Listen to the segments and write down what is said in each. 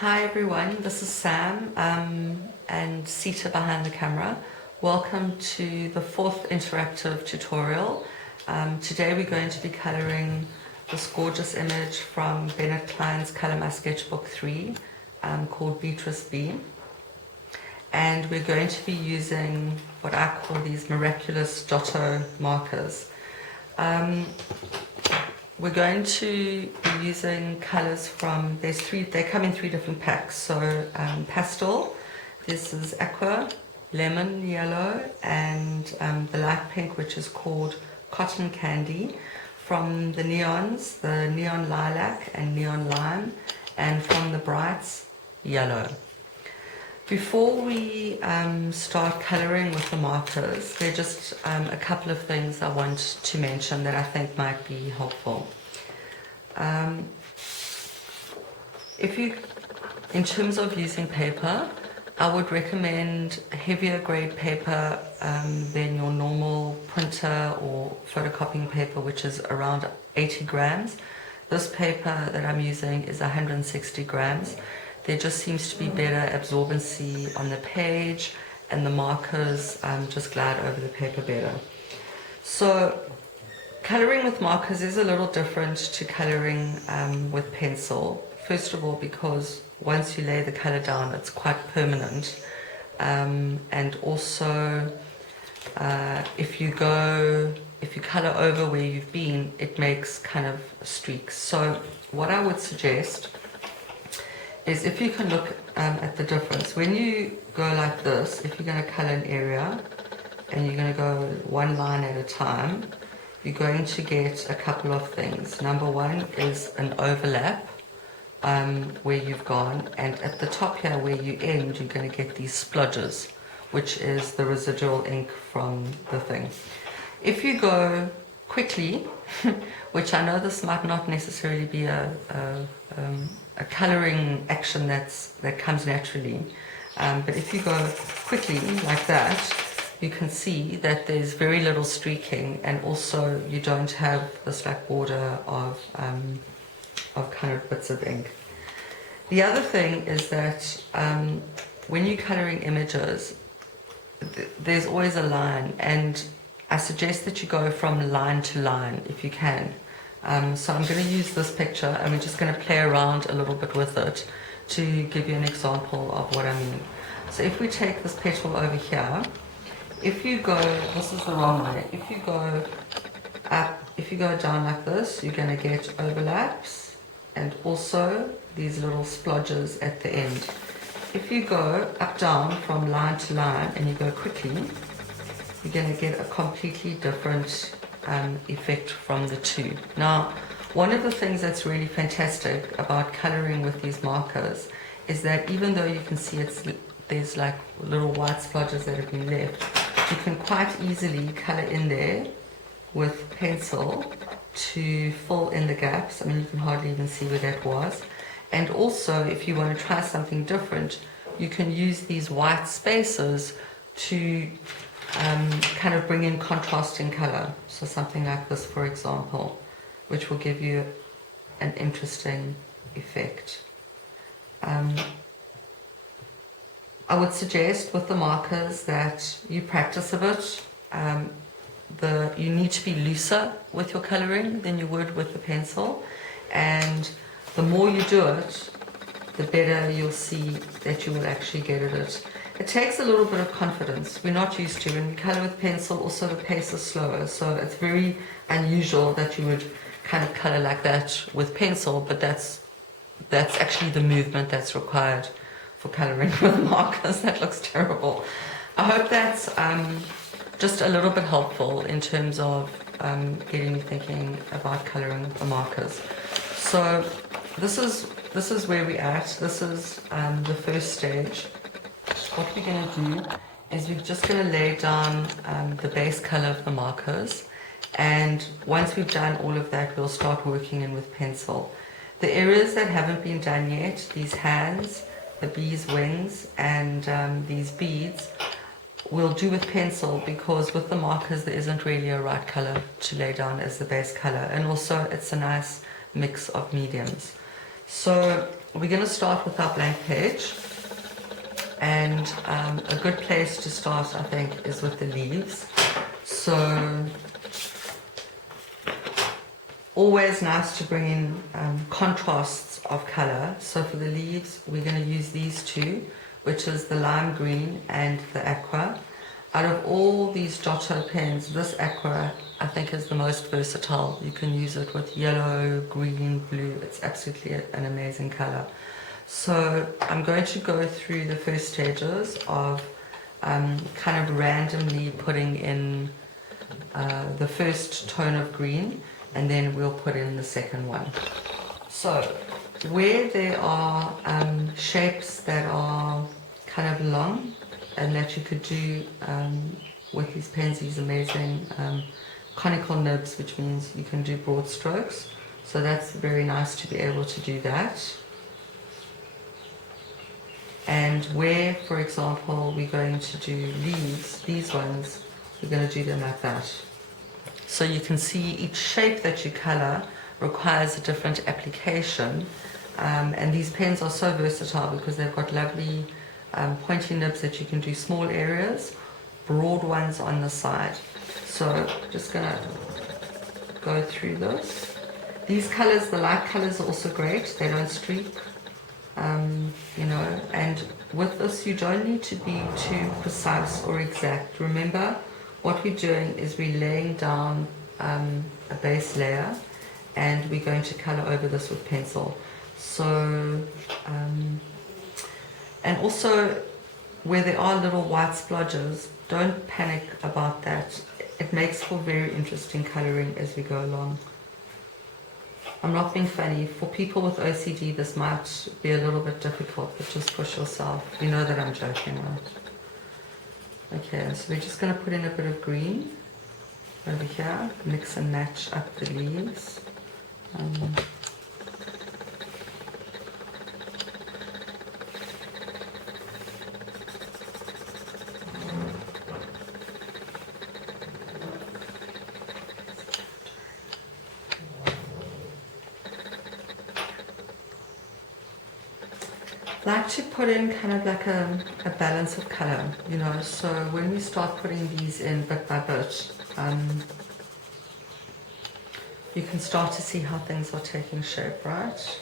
Hi everyone, this is Sam and Sita behind the camera. Welcome to the fourth interactive tutorial. Today we're going to be colouring this gorgeous image from Bennett Klein's Colour My Sketchbook 3 called Beatrice B. And we're going to be using what I call these miraculous Giotto markers. We're going to be using colours from, they come in three different packs. So pastel, this is aqua, lemon yellow, and the light pink, which is called cotton candy. From the neons, the neon lilac and neon lime, and from the brights, yellow. Before we start colouring with the markers, there are just a couple of things I want to mention that I think might be helpful. In terms of using paper, I would recommend heavier grade paper than your normal printer or photocopying paper, which is around 80 grams. This paper that I'm using is 160 grams. There just seems to be better absorbency on the page, and the markers just glide over the paper better. So colouring with markers is a little different to colouring with pencil. First of all, because once you lay the colour down, it's quite permanent. And also, if you colour over where you've been, it makes kind of streaks. So what I would suggest is, if you can look at the difference, when you go like this, if you're going to colour an area and you're going to go one line at a time, you're going to get a couple of things. Number one is an overlap where you've gone, and at the top here where you end, you're going to get these splodges, which is the residual ink from the thing. If you go quickly, which I know this might not necessarily be a colouring action that comes naturally, but if you go quickly like that, you can see that there's very little streaking, and also you don't have this like border of kind of bits of ink. The other thing is that when you're colouring images, there's always a line, and I suggest that you go from line to line if you can. So I'm going to use this picture, and we're just going to play around a little bit with it to give you an example of what I mean. So if we take this petal over here, if you go, this is the wrong way, if you go up, if you go down like this, you're going to get overlaps and also these little splodges at the end. If you go up down from line to line and you go quickly, you're going to get a completely different effect from the two. Now, one of the things that's really fantastic about colouring with these markers is that even though you can see there's like little white splodges that have been left, you can quite easily colour in there with pencil to fill in the gaps. I mean, you can hardly even see where that was. And also, if you want to try something different, you can use these white spaces to kind of bring in contrasting colour. So something like this, for example, which will give you an interesting effect. I would suggest with the markers that you practice a bit. You need to be looser with your colouring than you would with the pencil, and the more you do it, the better you'll see that you will actually get at it. It takes a little bit of confidence. We're not used to. When we colour with pencil, also the pace is slower, so it's very unusual that you would kind of colour like that with pencil, but that's actually the movement that's required for colouring with markers. That looks terrible. I hope that's just a little bit helpful in terms of getting you thinking about colouring with the markers. So this is where we're at. This is the first stage. What we're going to do is we're just going to lay down the base colour of the markers, and once we've done all of that, we'll start working in with pencil. The areas that haven't been done yet, these hands, the bee's wings, and these beads, we'll do with pencil, because with the markers there isn't really a right colour to lay down as the base colour, and also it's a nice mix of mediums. So we're going to start with our blank page, and a good place to start, I think, is with the leaves. So always nice to bring in contrasts of color. So for the leaves, we're going to use these two, which is the lime green and the aqua. Out of all these Giotto pens, this aqua I think is the most versatile. You can use it with yellow, green, blue. It's absolutely an amazing color. So I'm going to go through the first stages of kind of randomly putting in the first tone of green, and then we'll put in the second one. So where there are shapes that are kind of long and that you could do with these pens, these amazing conical nibs, which means you can do broad strokes. So that's very nice to be able to do that. And where, for example, we're going to do leaves, these ones, we're going to do them like that. So you can see each shape that you color requires a different application. And these pens are so versatile because they've got lovely pointy nibs that you can do small areas, broad ones on the side. So just going to go through this. These colors, the light colors, are also great. They don't streak, you know, and with this you don't need to be too precise or exact. Remember, what we're doing is we're laying down a base layer, and we're going to color over this with pencil. So and also where there are little white splodges, don't panic about that. It makes for very interesting coloring as we go along. I'm not being funny. For people with OCD, this might be a little bit difficult, but just push yourself. You know that I'm joking, right? Okay, so we're just going to put in a bit of green over here, mix and match up the leaves. I like to put in kind of like a balance of color, you know, so when we start putting these in bit by bit, you can start to see how things are taking shape, right?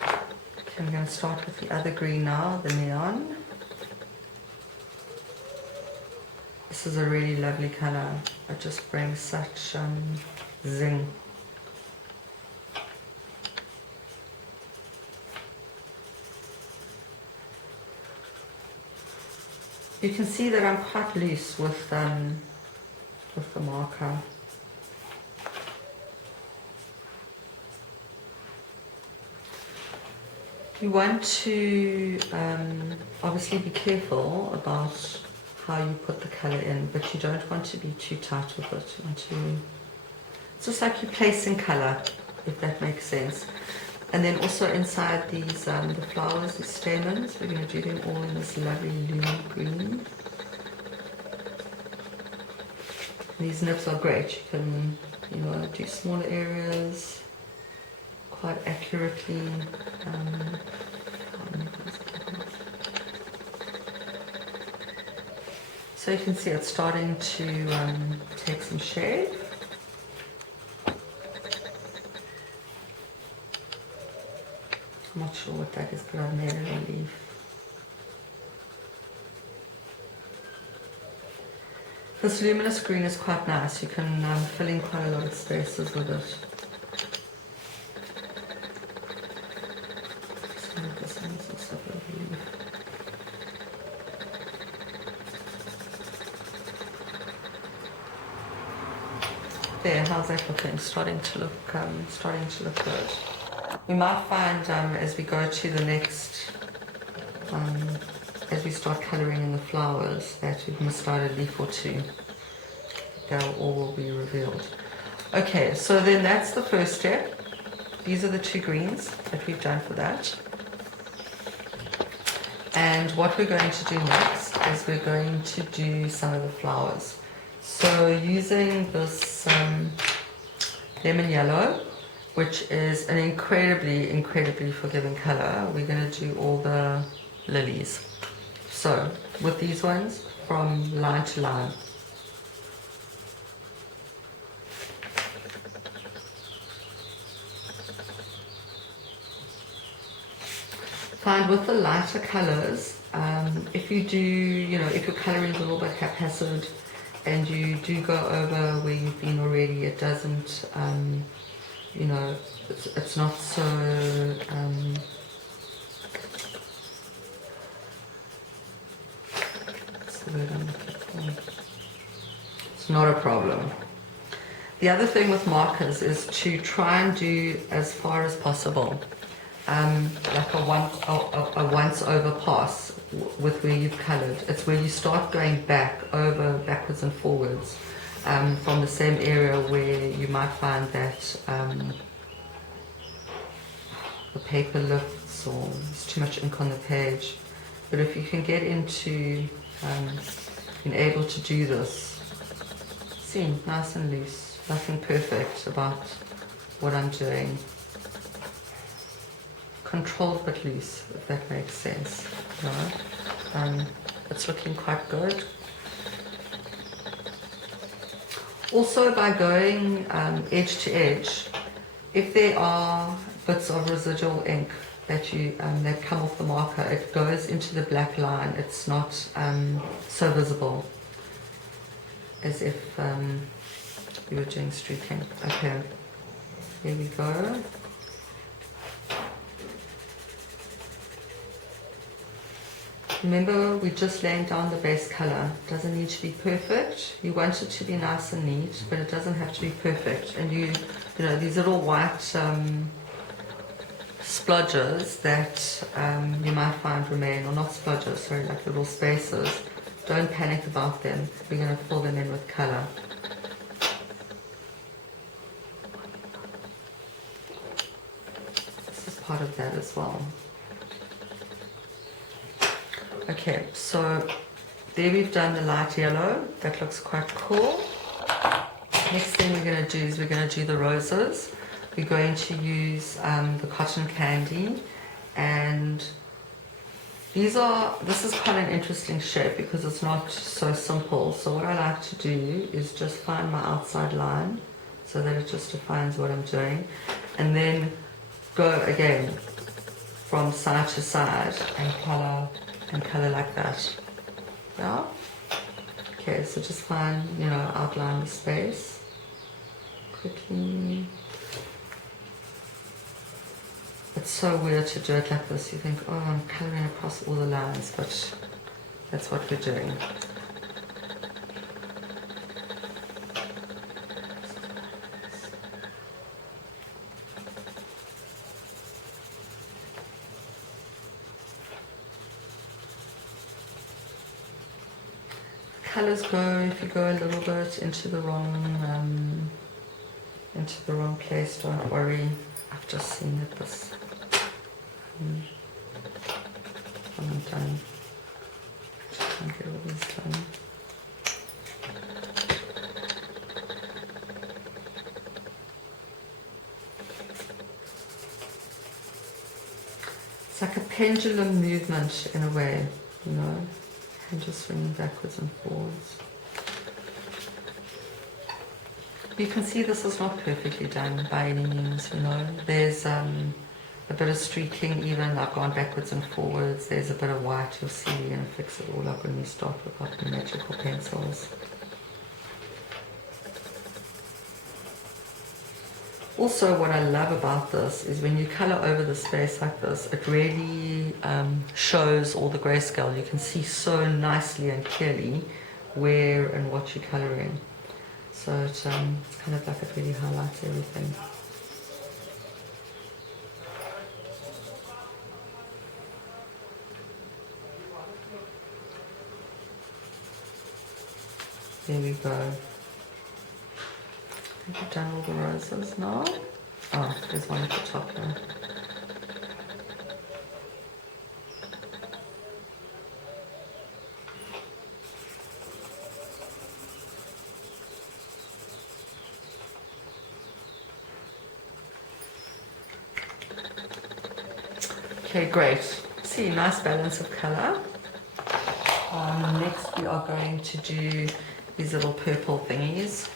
Okay, I'm going to start with the other green now, the neon. This is a really lovely color. It just brings such zing. You can see that I'm quite loose with the marker. You want to obviously be careful about how you put the color in, but you don't want to be too tight with it. You want to, it's just like you're placing color, if that makes sense. And then also inside these, the flowers, the stamens, we're going to do them all in this lovely luminous green. These nibs are great. You can, you know, do smaller areas quite accurately. So you can see it's starting to take some shape. I'm not sure what that is, but I've made it a leaf. This luminous green is quite nice. You can fill in quite a lot of spaces with it. So this one's also a leaf. There, how's that looking? Starting to look good. We might find as we go to the next, as we start colouring in the flowers, that we've missed out a leaf or two. They'll all will be revealed. Okay, so then that's the first step. These are the two greens that we've done for that. And what we're going to do next is we're going to do some of the flowers. So using this lemon yellow, which is an incredibly forgiving color. We're going to do all the lilies. So with these ones, from line to line. Find with the lighter colors, if you do, if you're coloring a little bit haphazard and you do go over where you've been already, it doesn't, it's not so, what's the word I'm looking for? It's not a problem. The other thing with markers is to try and do as far as possible. Like a once over pass with where you've coloured. It's where you start going backwards and forwards from the same area where you might find that the paper lifts or there's too much ink on the page. But if you can get into being able to do this, see, nice and loose, nothing perfect about what I'm doing. Controlled but loose, if that makes sense. Right? It's looking quite good. Also, by going edge to edge, if there are bits of residual ink that that come off the marker, it goes into the black line. It's not so visible as if you were doing streaking. Okay, here we go. Remember, we're just laying down the base color. It doesn't need to be perfect. You want it to be nice and neat, but it doesn't have to be perfect. And these little white splodges that you might find remain, or not splodges, sorry, like little spaces. Don't panic about them. We're going to fill them in with color. This is part of that as well. Okay, so there we've done the light yellow. That looks quite cool. Next thing we're going to do is we're going to do the roses. We're going to use the cotton candy, and this is quite an interesting shape because it's not so simple. So what I like to do is just find my outside line so that it just defines what I'm doing, and then go again from side to side and color like that. Yeah. Okay, so just find, outline the space quickly. It's so weird to do it like this. You think, oh, I'm coloring across all the lines, but that's what we're doing. Colors go, if you go a little bit into the wrong place, don't worry. I've just seen it this. I'm done. Just can't get all these done. It's like a pendulum movement in a way, and just swinging backwards and forwards. You can see this is not perfectly done by any means, There's a bit of streaking even, I've gone backwards and forwards. There's a bit of white, you'll see we're going to fix it all up when we start with our magical pencils. Also, what I love about this is when you colour over the space like this, it really shows all the grayscale. You can see so nicely and clearly where and what you're colouring. So it's kind of like it really highlights everything. There we go. I think we've done all the roses now. Oh, there's one at the top now. Okay, great. See, nice balance of color. Next we are going to do these little purple thingies,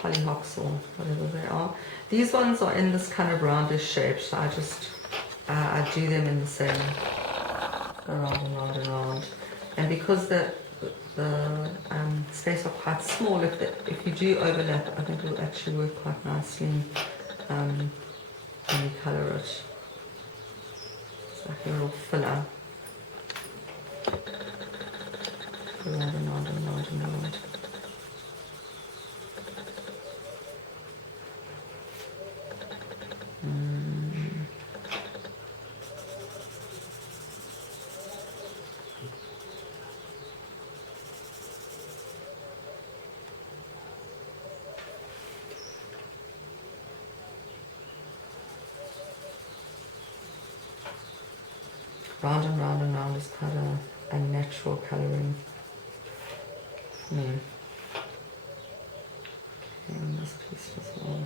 hollyhocks or whatever they are. These ones are in this kind of roundish shape, so I just I do them in the same, go round and round and round. And because the space are quite small, if you do overlap, I think it will actually work quite nicely when you colour it. It's like a little filler. Go round and round and round and round. Round and round and round is quite a natural colouring for me. Okay, and this piece as well.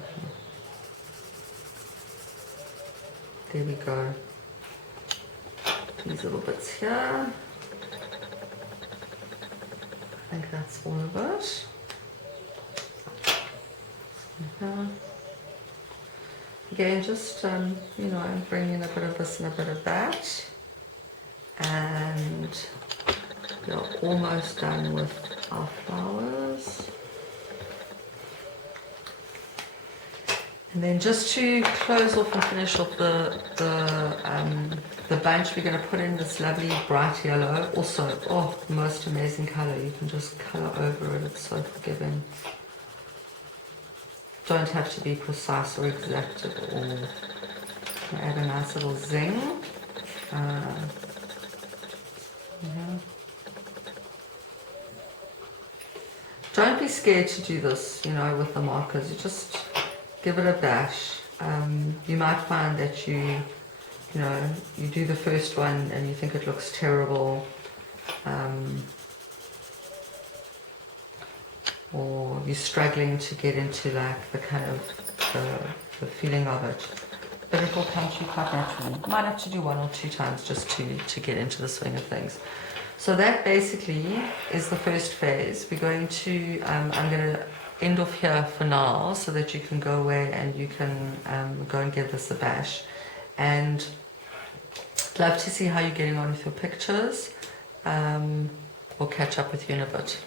There we go. These little bits here. I think that's all of it. Again, just bring in a bit of this and a bit of that. And we're almost done with our flowers. And then just to close off and finish off the bunch, we're going to put in this lovely bright yellow. Also, oh, the most amazing color. You can just color over it. It's so forgiving. Don't have to be precise or exact at all. Add a nice little zing. Don't be scared to do this, with the markers. You just give it a bash. You might find that you do the first one and you think it looks terrible, or you're struggling to get into like the kind of the feeling of it. But it will come to you quite naturally. You might have to do 1 or 2 times just to get into the swing of things. So that basically is the first phase. We're going to, I'm going to end off here for now so that you can go away and you can go and give this a bash. And I'd love to see how you're getting on with your pictures. We'll catch up with you in a bit.